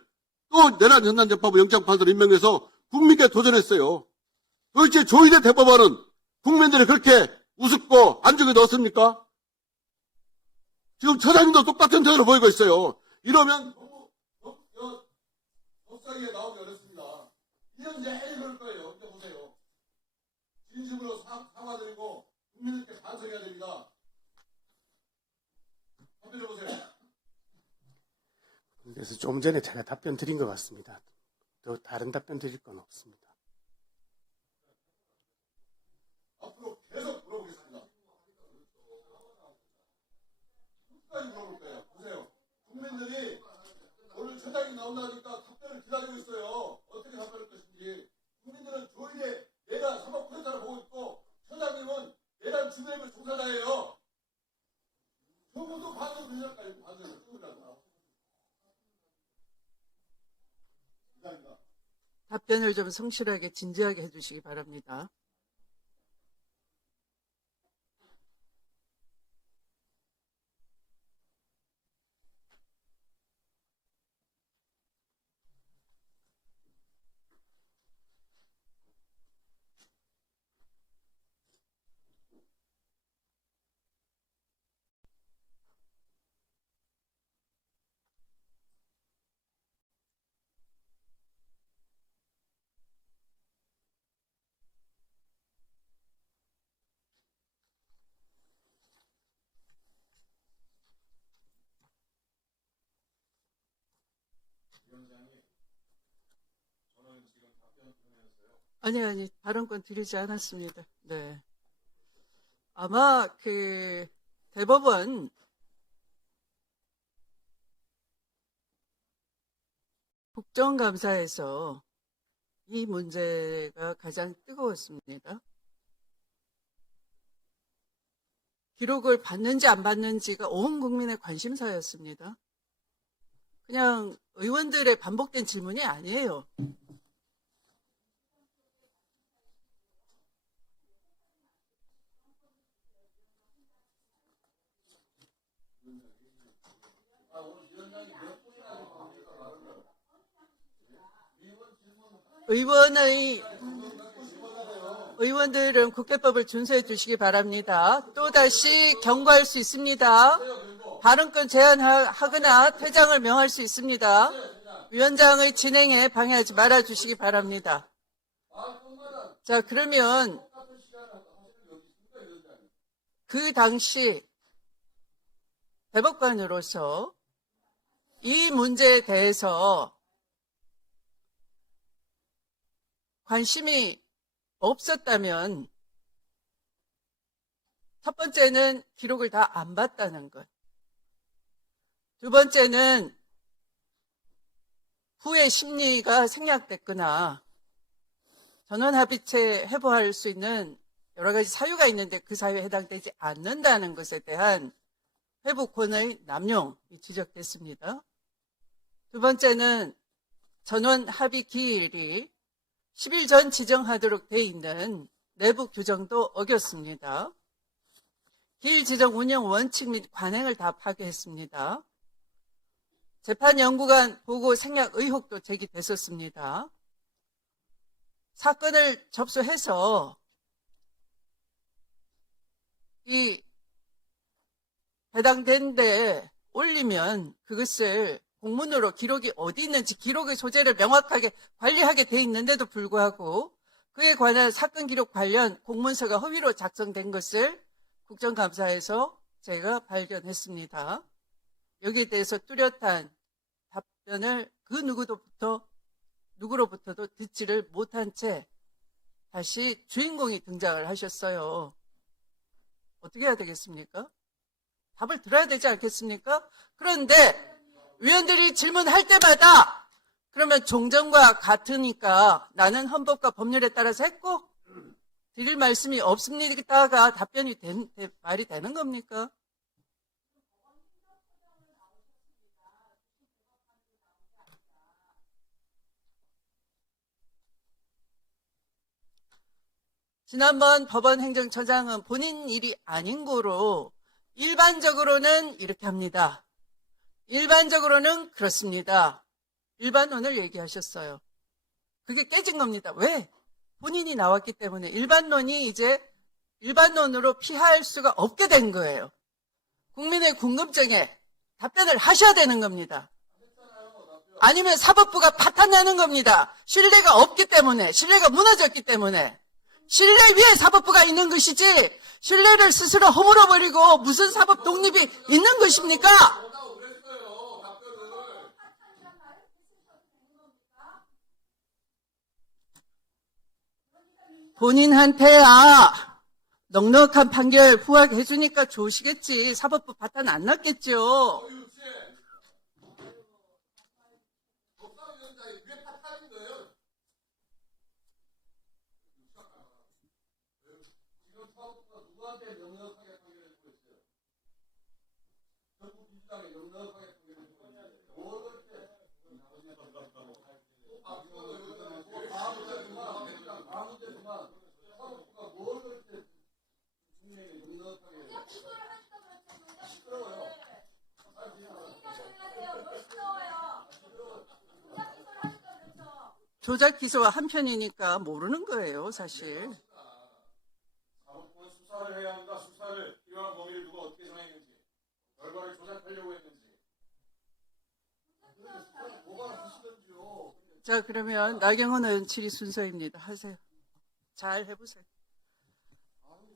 또 내란 현안재판부 영장판사로 임명해서 국민께 도전했어요. 도대체 조희대 대법원은 국민들이 그렇게 우습고 안쪽에 넣었습니까? 지금 처장님도 똑같은 태도를 보이고 있어요. 이러면 법사위에 나오기 어렵습니다. 이런 제일 그럴 거예요. 이제 보세요. 진심으로 사과드리고 국민들께 반성해야 됩니다. 답변해 보세요. 그래서 좀 전에 제가 답변 드린 것 같습니다. 더 다른 답변 드릴 건 없습니다. 앞으로 계속 물어보겠습니다. 끝까지 물어볼 거예요. 보세요. 국민들이 오늘 처장이 나온다니까 답변을 기다리고 있어요. 어떻게 답변할 것인지. 국민들은 조희대 내란 사법구태타를 보고 있고 처장님은 내란 주변의 종사자예요. 저분도 반대로 되실까요? 반대로 조금이라도. 답변을 좀 성실하게 진지하게 해주시기 바랍니다. 아니, 발언권 드리지 않았습니다. 네. 아마 대법원 국정감사에서 이 문제가 가장 뜨거웠습니다. 기록을 받는지 안 받는지가 온 국민의 관심사였습니다. 그냥 의원들의 반복된 질문이 아니에요. 의원들은 국회법을 준수해 주시기 바랍니다. 또다시 경고할 수 있습니다. 발언권 제한하거나 퇴장을 명할 수 있습니다. 위원장의 진행에 방해하지 말아 주시기 바랍니다. 자, 그러면 그 당시 대법관으로서 이 문제에 대해서 관심이 없었다면 첫 번째는 기록을 다 안 봤다는 것. 두 번째는 후의 심리가 생략됐거나 전원합의체 회부할 수 있는 여러 가지 사유가 있는데 그 사유에 해당되지 않는다는 것에 대한 회부권의 남용이 지적됐습니다. 두 번째는 전원합의 기일이 10일 전 지정하도록 돼 있는 내부 규정도 어겼습니다. 기일 지정 운영 원칙 및 관행을 다 파괴했습니다. 재판연구관 보고 생략 의혹도 제기됐었습니다. 사건을 접수해서 이 해당된 데 올리면 그것을 공문으로 기록이 어디 있는지 기록의 소재를 명확하게 관리하게 돼 있는데도 불구하고 그에 관한 사건 기록 관련 공문서가 허위로 작성된 것을 국정감사에서 제가 발견했습니다. 여기에 대해서 뚜렷한 답변을 그 누구로부터도 듣지를 못한 채 다시 주인공이 등장을 하셨어요. 어떻게 해야 되겠습니까? 답을 들어야 되지 않겠습니까? 그런데 위원들이 질문할 때마다 그러면 종전과 같으니까 나는 헌법과 법률에 따라서 했고 드릴 말씀이 없습니다가 답변이 말이 되는 겁니까? 지난번 법원 행정처장은 본인 일이 아닌 거로 일반적으로는 이렇게 합니다. 일반적으로는 그렇습니다. 일반론을 얘기하셨어요. 그게 깨진 겁니다. 왜? 본인이 나왔기 때문에 일반론이 이제 일반론으로 피할 수가 없게 된 거예요. 국민의 궁금증에 답변을 하셔야 되는 겁니다. 아니면 사법부가 파탄나는 겁니다. 신뢰가 없기 때문에, 신뢰가 무너졌기 때문에. 신뢰 위에 사법부가 있는 것이지 신뢰를 스스로 허물어버리고 무슨 사법 독립이 있는 것입니까? 본인한테야 넉넉한 판결 부합해주니까 좋으시겠지. 사법부 파탄 안 났겠죠. 조작 기소와 한편이니까 모르는 거예요, 사실. 사법부는 수사를 해야 한다. 수사를 필요한 범위를 두고 어떻게 정했는지, 결과를 조작하려고 했는지. 자, 그러면 나경원 의원 질의 순서입니다. 하세요. 잘 해보세요.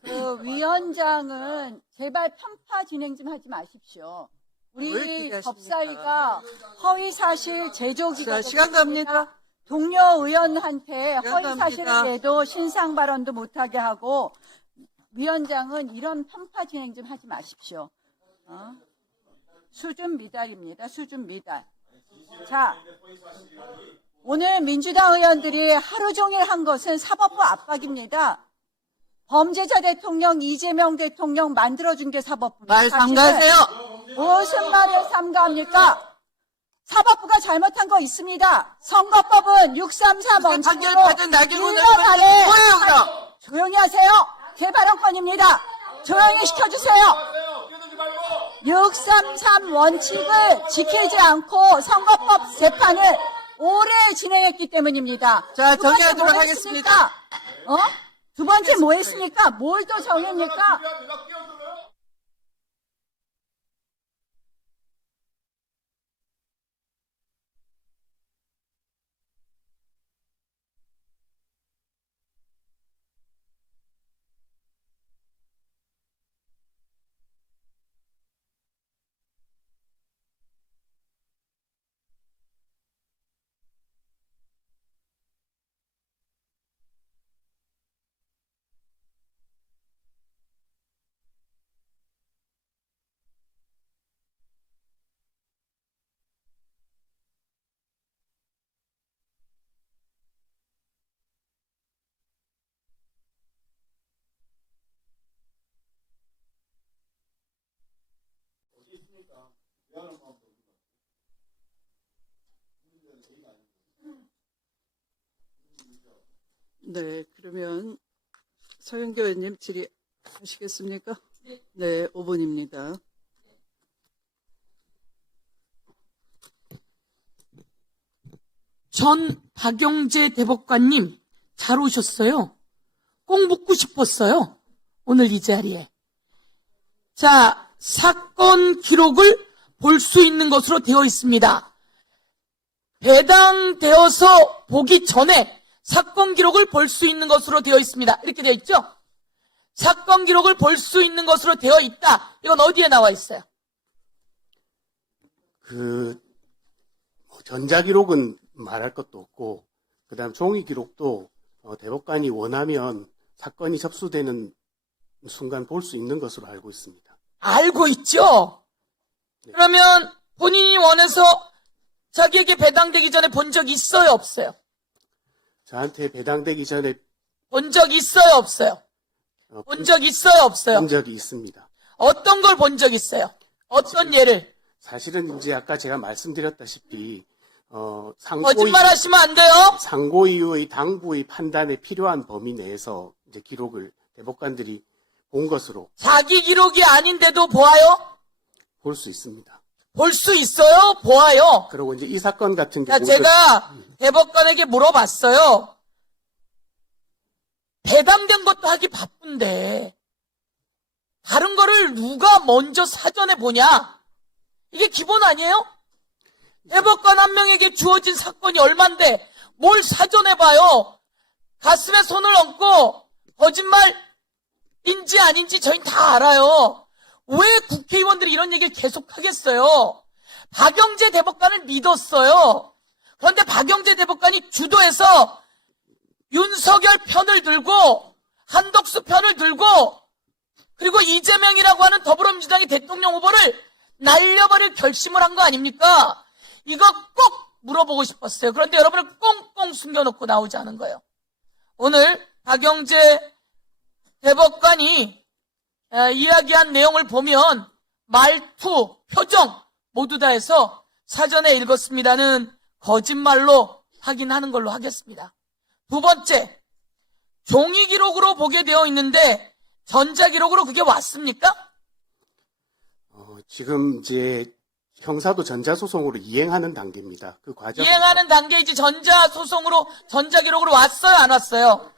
그 위원장은 제발 편파 진행 좀 하지 마십시오. 왜 우리 기대하십니까? 법사위가 허위사실 제조기가 자, 시간 갑니다. 동료 의원한테 시간 허위사실을 갑니다. 내도 신상 발언도 못하게 하고 위원장은 이런 편파 진행 좀 하지 마십시오. 수준 미달입니다. 수준 미달. 자, 오늘 민주당 의원들이 하루 종일 한 것은 사법부 압박입니다. 범죄자 대통령 이재명 대통령 만들어준 게 사법부입니다. 말 삼가하세요. 무슨 말을 삼가합니까? 사법부가 잘못한 거 있습니다. 선거법은 633 원칙으로 판결받은 나경원 1년 의원 안에 뭐예요, 그럼? 조용히 하세요. 제 발언권입니다. 조용히 시켜주세요. 633 원칙을 지키지 않고 선거법 재판을 오래 진행했기 때문입니다. 자, 두 번째 정리하도록 뭐 하겠습니다. 했습니까? 두 번째 뭐 했습니까? 뭘 또 정했습니까? 네, 그러면 서영교 의원님 질의하시겠습니까? 네, 5분입니다. 전 박영재 대법관님 잘 오셨어요. 꼭 묻고 싶었어요. 오늘 이 자리에. 자, 사건 기록을 볼 수 있는 것으로 되어 있습니다. 배당되어서 보기 전에 사건 기록을 볼 수 있는 것으로 되어 있습니다. 이렇게 되어 있죠? 사건 기록을 볼 수 있는 것으로 되어 있다. 이건 어디에 나와 있어요? 전자기록은 말할 것도 없고, 그 다음 종이 기록도 대법관이 원하면 사건이 접수되는 순간 볼 수 있는 것으로 알고 있습니다. 알고 있죠? 네. 그러면 본인이 원해서 자기에게 배당되기 전에 본 적 있어요, 없어요? 저한테 배당되기 전에 본 적 있어요, 없어요? 본 적 있어요, 없어요? 본 적이 있습니다. 어떤 걸 본 적 있어요? 어떤 예를? 사실은 이제 아까 제가 말씀드렸다시피 거짓말 하시면 안 돼요? 상고 이후의 당부의 판단에 필요한 범위 내에서 이제 기록을 대법관들이 본 것으로 자기 기록이 아닌데도 보아요? 볼 수 있습니다. 볼 수 있어요? 보아요? 그리고 이제 이 사건 같은 자, 경우 제가 대법관에게 물어봤어요. 배당된 것도 하기 바쁜데 다른 거를 누가 먼저 사전에 보냐? 이게 기본 아니에요? 대법관 한 명에게 주어진 사건이 얼만데 뭘 사전에 봐요? 가슴에 손을 얹고 거짓말인지 아닌지 저희는 다 알아요. 왜 국회의원들이 이런 얘기를 계속 하겠어요? 박영재 대법관을 믿었어요. 그런데 박영재 대법관이 주도해서 윤석열 편을 들고 한덕수 편을 들고 그리고 이재명이라고 하는 더불어민주당의 대통령 후보를 날려버릴 결심을 한 거 아닙니까? 이거 꼭 물어보고 싶었어요. 그런데 여러분을 꽁꽁 숨겨놓고 나오지 않은 거예요. 오늘 박영재 대법관이 이야기한 내용을 보면 말투, 표정 모두 다 해서 사전에 읽었습니다는 거짓말로 확인하는 걸로 하겠습니다. 두 번째, 종이 기록으로 보게 되어 있는데 전자 기록으로 그게 왔습니까? 지금 이제 형사도 전자소송으로 이행하는 단계입니다. 그 과정 이행하는 단계이지 전자소송으로 전자기록으로 왔어요, 안 왔어요?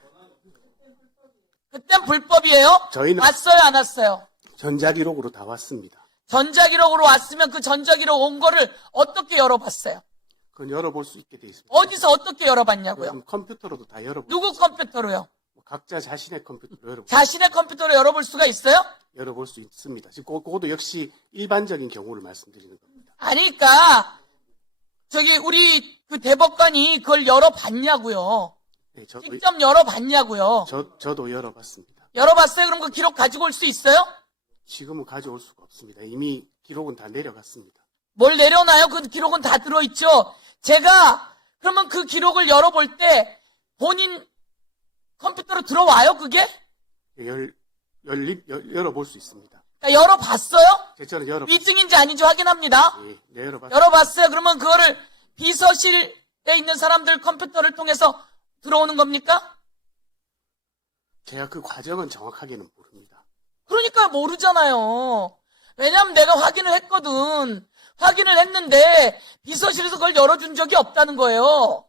그땐 불법이에요? 저희는 왔어요, 안 왔어요? 전자기록으로 다 왔습니다. 전자기록으로 왔으면 그 전자기록 온 거를 어떻게 열어봤어요? 그건 열어볼 수 있게 돼 있습니다. 어디서 어떻게 열어봤냐고요? 그럼 컴퓨터로도 다 열어볼 누구 컴퓨터로요? 각자 자신의 컴퓨터로 자신의 컴퓨터로 열어볼 수가 있어요? 열어볼 수 있습니다. 지금 그것도 역시 일반적인 경우를 말씀드리는 겁니다. 아니까 저기 우리 그 대법관이 그걸 열어봤냐고요? 네, 직접 열어봤냐고요? 저도 열어봤습니다. 열어봤어요? 그럼 그 기록 가지고 올 수 있어요? 지금은 가져올 수가 없습니다. 이미 기록은 다 내려갔습니다. 뭘 내려놔요? 그 기록은 다 들어있죠? 제가 그러면 그 기록을 열어볼 때 본인 컴퓨터로 들어와요, 그게? 열어볼 수 있습니다. 그러니까 열어봤어요? 저는 위증인지 아닌지 확인합니다. 네, 열어봤습니다. 열어봤어요. 그러면 그거를 비서실에 있는 사람들 컴퓨터를 통해서 들어오는 겁니까? 제가 그 과정은 정확하게는 모릅니다. 그러니까 모르잖아요. 왜냐면 내가 확인을 했거든. 확인을 했는데 비서실에서 그걸 열어준 적이 없다는 거예요.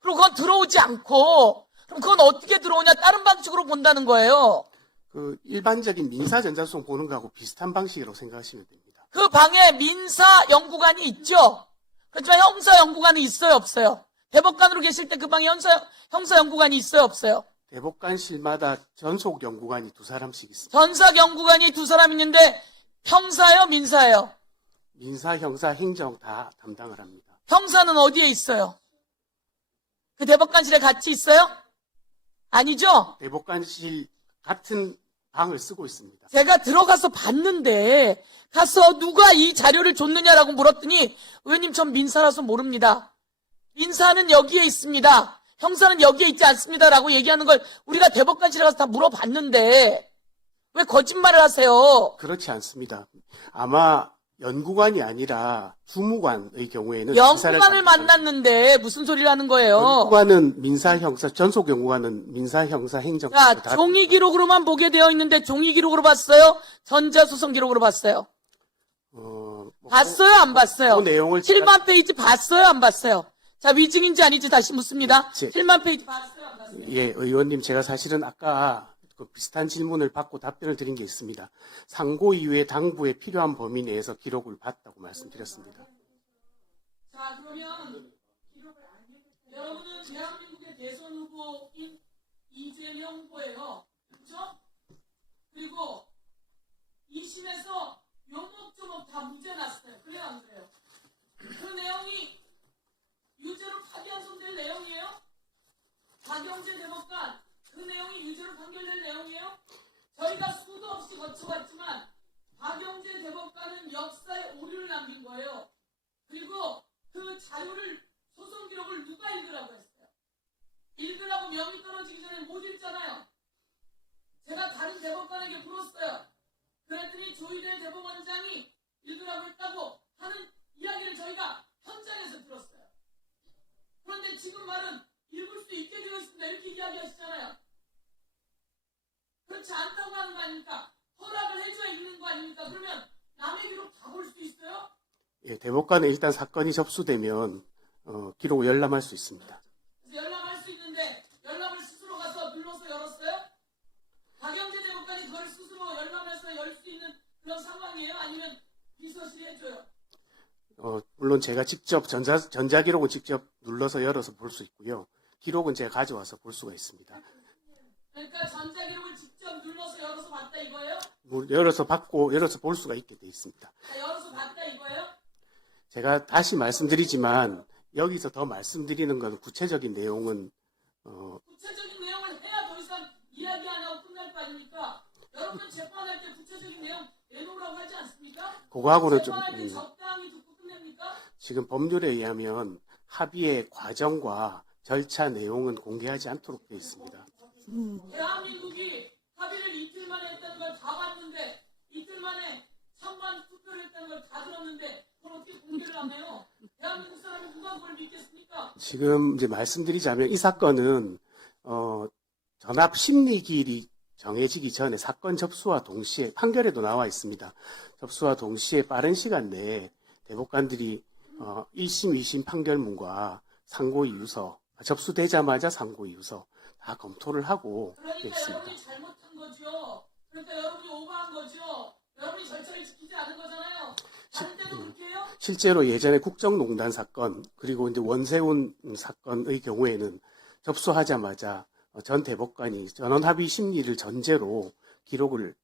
그리고 그건 들어오지 않고 그럼 그건 어떻게 들어오냐 다른 방식으로 본다는 거예요. 그 일반적인 민사 전자수송 보는 거하고 비슷한 방식이라고 생각하시면 됩니다. 그 방에 민사 연구관이 있죠. 그렇지만 형사 연구관이 있어요, 없어요? 대법관으로 계실 때 그 방에 형사 연구관이 있어요, 없어요? 대법관실마다 전속 연구관이 2사람씩 있습니다. 전사 연구관이 2사람 있는데 형사예요, 민사예요? 민사, 형사, 행정 다 담당을 합니다. 형사는 어디에 있어요? 그 대법관실에 같이 있어요? 아니죠? 대법관실 같은 방을 쓰고 있습니다. 제가 들어가서 봤는데 가서 누가 이 자료를 줬느냐라고 물었더니 의원님 전 민사라서 모릅니다. 민사는 여기에 있습니다. 형사는 여기에 있지 않습니다라고 얘기하는 걸 우리가 대법관실에 가서 다 물어봤는데 왜 거짓말을 하세요? 그렇지 않습니다. 아마 연구관이 아니라 주무관의 경우에는 연구관을 만났는데 무슨 소리를 하는 거예요? 연구관은 민사, 형사, 전속 연구관은 민사, 형사, 행정. 자, 종이 기록으로만 보게 되어 있는데 종이 기록으로 봤어요? 전자수송 기록으로 봤어요? 봤어요? 안 봤어요? 그 내용을 7만 페이지 봤어요? 안 봤어요? 자, 위증인지 아닌지 다시 묻습니다. 7만 페이지 봤어요? 안 봤어요? 예, 의원님, 제가 사실은 아까 그 비슷한 질문을 받고 답변을 드린 게 있습니다. 상고 이후에 당부에 필요한 범위 내에서 기록을 봤다고 말씀드렸습니다. 자, 그러면 여러분은 대한민국의 대선 후보인 이재명 후보예요. 그렇죠? 그리고 2심에서 요목조목 다 무죄 났어요. 그래요, 안 그래요? 그 내용이 유죄로 파기환송될 내용이에요? 박영재 대법관 그 내용이 유죄로 판결될 내용이에요? 저희가 수도 없이 거쳐봤지만 박영재 대법관은 역사에 오류를 남긴 거예요. 그리고 그 자료를 소송 기록을 누가 읽으라고 했어요? 읽으라고 명이 떨어지기 전에 못 읽잖아요. 제가 다른 대법관에게 물었어요. 그랬더니 조희대 대법원장이 읽으라고 했다고 하는 이야기를 저희가 현장에서 들었어요. 그런데 지금 말은 읽을 수 있게 되어 있습니다. 이렇게 이야기하시잖아요. 그렇지 않다고 하는 거 아닙니까? 허락을 해줘야 읽는 거 아닙니까? 그러면 남의 기록 다 볼 수 있어요? 예, 대법관은 일단 사건이 접수되면 기록을 열람할 수 있습니다. 열람할 수 있는데 열람을 스스로 가서 눌러서 열었어요? 박영재 대법관이 그걸 스스로 열람해서 열 수 있는 그런 상황이에요? 아니면 비서실이 해줘요? 물론 제가 직접 전자기록을 직접 눌러서 열어서 볼 수 있고요. 기록은 제가 가져와서 볼 수가 있습니다. 그러니까 전자기록을 직접 눌러서 열어서 봤다 이거예요? 열어서 볼 수가 있게 돼 있습니다. 열어서 봤다 이거예요? 제가 다시 말씀드리지만 여기서 더 말씀드리는 건 구체적인 내용은 구체적인 내용을 해야 더 이상 이야기 안 하고 끝날 거 아닙니까? 여러분 재판할 때 구체적인 내용 내놓으라고 하지 않습니까? 그거하고는 좀 재판할 때 적당히 듣고 끝냅니까? 지금 법률에 의하면 합의의 과정과 절차 내용은 공개하지 않도록 되어 있습니다. 대한민국이 합의를 이틀 만에 했다는 걸 다 봤는데 이틀 만에 찬반 투표를 했다는 걸 다 들었는데 그걸 어떻게 공개를 안 해요? 대한민국 사람이 누가 그걸 믿겠습니까? 지금 이제 말씀드리자면 이 사건은 전압 심리기일이 정해지기 전에 사건 접수와 동시에 판결에도 나와 있습니다. 접수와 동시에 빠른 시간 내에 대법관들이 1심, 2심 판결문과 상고이유서 접수되자마자 상고이유서 다 검토를 하고 그러니까 있습니다. 여러분이 잘못한 거죠. 그러니까 여러분이 오버한 거죠. 여러분이 절차를 지키지 않은 거잖아요. 다른 때도 그렇게 해요? 실제로 예전에 국정농단 사건 그리고 이제 원세훈 사건의 경우에는 접수하자마자 전 대법관이 전원합의 심리를 전제로 기록을